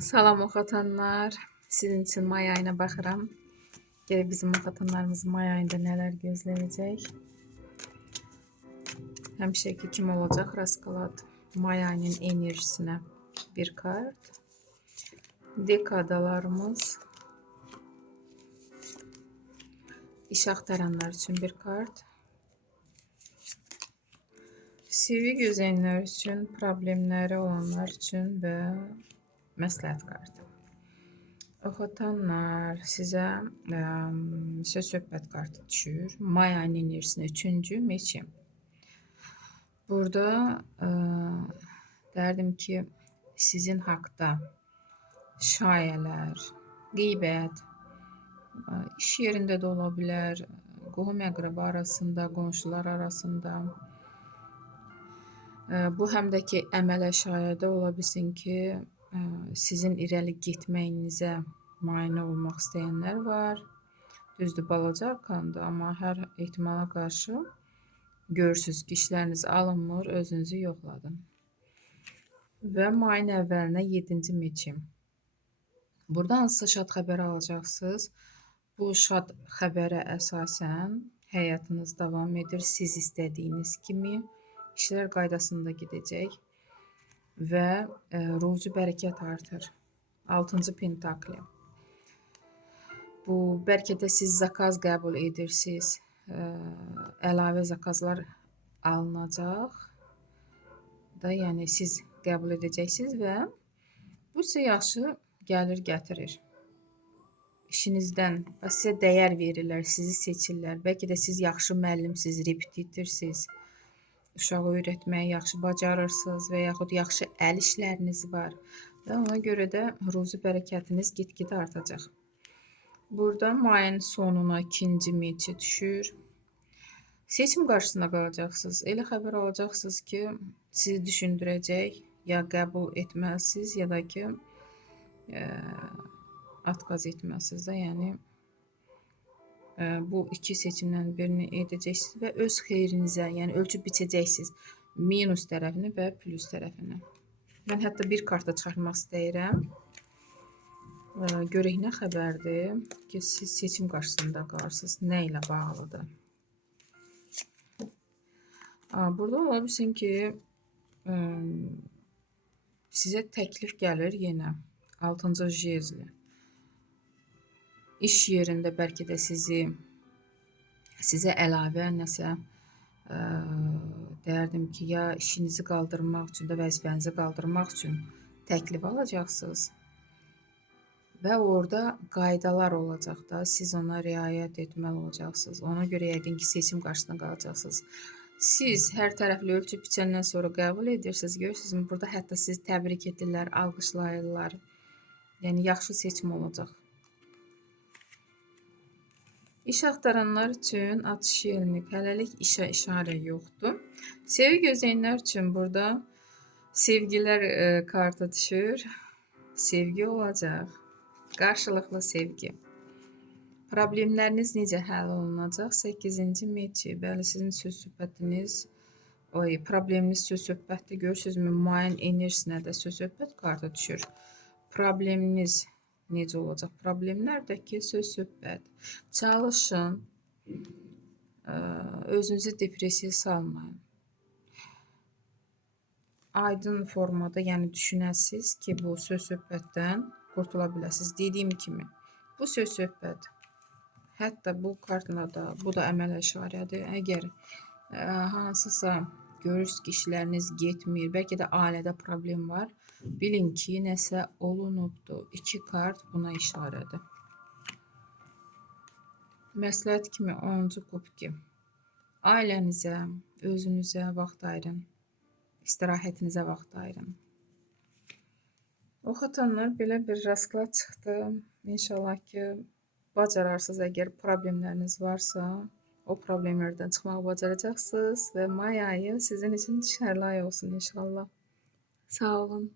Salam oxatanlar. Sizin için may ayına baxıram. Gəlib bizim oxatanlarımız may ayında nələr gözləyəcək. Həmişəki kimi olacaq raskalad. May ayının enerjisinə bir kart. Dekadalarımız. İş axtaranlar üçün bir kart. CV gözləyənlər üçün, problemləri olanlar üçün və məsləhət kartı. Oxatanlar sizə söz-söhbət kartı düşür. May ayının enerjisinə 3-cü meçi. Burada derdim ki sizin haqda şayələr, qeybət, iş yerində də ola bilər, qohum-əqrəba arasında, qonşular arasında. Bu həm də ki əmələ şayədə ola bilsin ki sizin irəli getməyinizə mane olmaq istəyənlər var. Düzdür, balaca arkandır, amma hər ehtimala qarşı görürsünüz ki, işləriniz alınmır, özünüzü yoxladın. Və mayın əvvəlinə 7-ci meçi. Burada hansısa şad xəbər alacaqsınız. Bu şad xəbərə əsasən həyatınız davam edir. Siz istədiyiniz kimi işlər qaydasında gedəcək və ruzi bərəkət artır. 6-cı pentakli. Bu bəlkə də siz zakaz qəbul edirsiniz. Əlavə zakazlar alınacaq da, yəni siz qəbul edəcəksiniz və bu sizə yaxşı gəlir gətirir. İşinizdən sizə dəyər verirlər, sizi seçirlər. Bəlkə də siz yaxşı müəllimsiniz, repetitorsiniz. Uşağı öyrətməyi yaxşı bacarırsınız və yaxud yaxşı əl işləriniz var. Və ona görə də ruzi bərəkətiniz get-gedə artacaq. Burada mayın sonuna 2-ci meçi düşür. Seçim qarşısında qalacaqsınız. Elə xəbər alacaqsınız ki, sizi düşündürəcək, ya qəbul etməlisiniz, ya da ki atkaz etməlisiniz də, yəni bu iki seçimdən birini edəcəksiniz və öz xeyrinizə, yəni ölçüb biçəcəksiniz minus tərəfini və plus tərəfini. Mən hətta bir karta çıxartmaq istəyirəm. Görək nə xəbərdir ki, siz seçim qarşısında qalırsınız, nə ilə bağlıdır. Burada ola bilsin ki, sizə təklif gəlir yenə 6-cı jezli. İş yerində bəlkə də sizə əlavə nəsə derdim ki, ya işinizi qaldırmaq üçün də vəzifənizi qaldırmaq üçün təklif alacaqsınız. Və orada qaydalar olacaq da, siz ona riayət etməli olacaqsınız. Ona görə yəqin ki, seçim qarşısında qalacaqsınız. Siz hər tərəfli ölçüb biçəndən sonra qəbul edirsiniz. Görürsünüzmü? Burada hətta sizi təbrik edirlər, alqışlayırlar. Yəni yaxşı seçim olacaq. İş axtaranlar üçün atışelnik, hələlik işə işarə yoxdur. Sevgi gözləyənlər üçün burada sevgilər kartı düşür. Sevgi olacaq. Qarşılıqlı sevgi. Problemləriniz necə həll olunacaq? 8-ci meçi. Bəli, sizin söz-söhbətiniz, probleminiz söz-söhbətdə. Görürsünüzmü? Mayın enerjisinə də söz-söhbət kartı düşür. Probleminiz necə olacaq? Problemlərdəki söz-söhbət. Çalışın. Özünüzü depressiya salmayın. Aydın formada, yəni düşünəsiniz ki, bu söz-söhbətdən qurtula biləsiniz. Dediyim kimi, bu söz-söhbət, hətta bu kartla da, bu da əmələ işarədir. Əgər hansısa görürsünüz ki, işləriniz getmir, bəlkə də ailədə problem var, bilin ki, nəsə olunubdur. 2 kart buna işarədir. Məsləhət kimi 10-cu kubki. Ailənizə, özünüzə vaxt ayırın. İstirahətinizə vaxt ayırın. Oxatanlar, belə bir rasklad çıxdı. İnşallah ki, bacararsınız. Əgər problemləriniz varsa, o problemlərdən çıxmağı bacaracaqsınız və may ayı sizin üçün şərli ay olsun inşallah. Sağ olun.